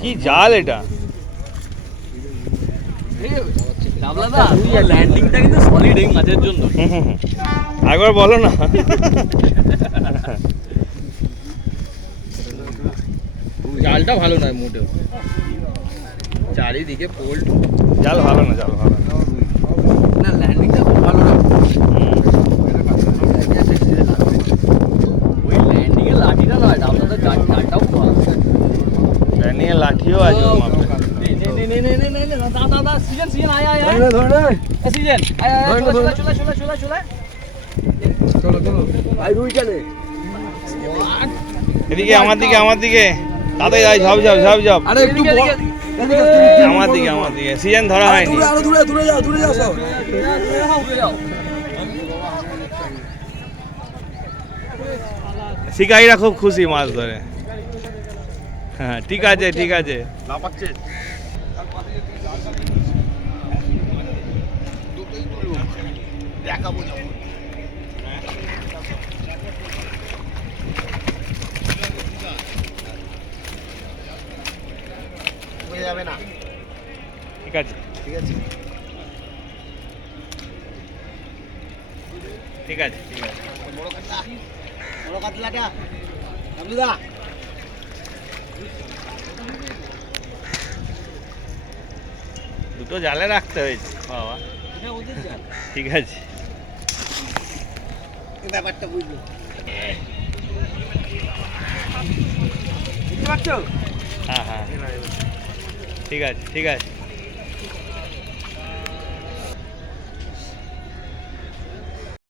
কি জাল এটা? ল্যান্ডিংটা কিন্তু সলিড এই মাছের জন্য। একবার বলো না। জালটা ভালো নয় মোটেও, চারিদিকে পোল্ট। জাল ভালো না, জাল ভালো না, ল্যান্ডিংটা খুব ভালো না। ওই ল্যান্ডিং এর লাঠিটা নয়, আপনাদের জালটাও খুব ভালো। ল্যান্ডিং এর লাঠিও আছে ওর মাপে। দাদা সিজন সিজন আয় আয় আয় এ সিজন আয় আয় চলে চলে চলে চলে চলো চলো ভাই রুই জানে। এদিকে আমার দিকে, আমার দিকে তাড়াতাড়ি যাই, ঝপ ঝপ ঝপ ঝপ। আরে একটু আমার দিকে, আমার দিকে। সিজন ধরা হয়নি। আরো দূরে দূরে যাও, দূরে যাও সব। শিকারীরা খুব খুশি মাছ ধরে। হ্যাঁ ঠিক আছে, ঠিক আছে। যাবে না, ঠিক আছে, ঠিক আছে, ঠিক আছে, ঠিক আছে। বড় কাতলাটা আমদা দুটো জালে রাখতে হয়েছে বাবা। ঠিক আছে, ব্যাপারটা বুঝলো। বুঝতে পারছো? হ্যাঁ হ্যাঁ ঠিক আছে, ঠিক আছে।